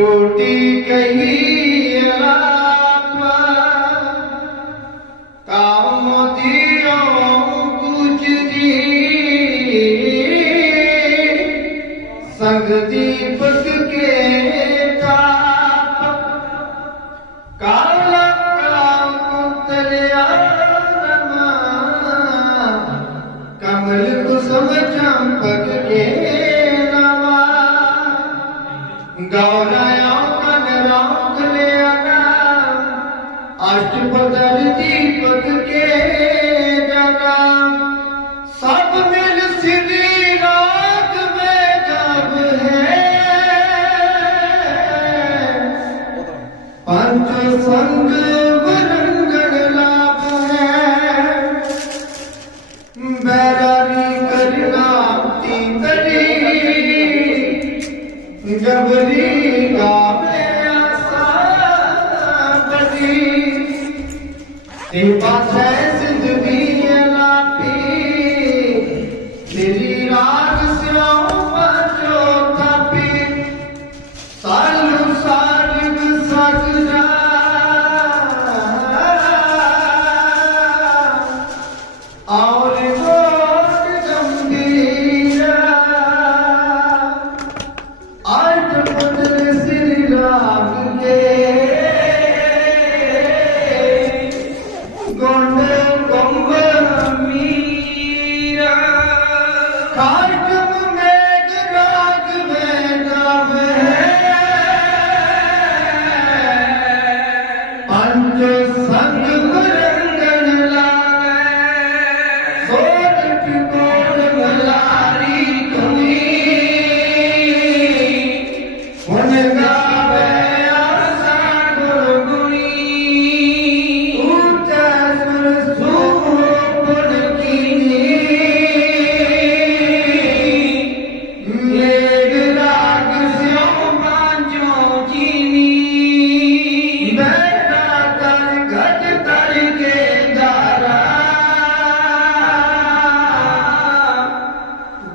കൂട്ടി കൈ ਨਾਮ ਕਲਿਆ ਕਾ ਅਸ਼ਟ ਪਦਰ ਦੀਪਕ ਕੇ ਜਗਾ ਸਭ ਮਿਲ ਸਿਰੀ ਰਾਗ ਮੈਂ ਜਬ ਹੈ ਪੰਜ ਸੰਗ ਵਰੰਗਣ ਲਾਭ ਹੈ ਬੈਰਾਰੀ ਕਰਨਾ ਤੀ ਤਰੀ ਜਬਰੀ ਤੇ ਪਾਸੈ ਖਾਰਕਮ ਮੇਗ ਰਾਗ ਮੈਂ ਨਾਮ ਹੈ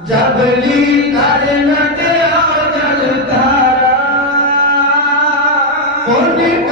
ਜਬਲੀ ਕਰ ਨਟਿਆ ਜਲ ਤਾਰਾ ਪੁੰਨ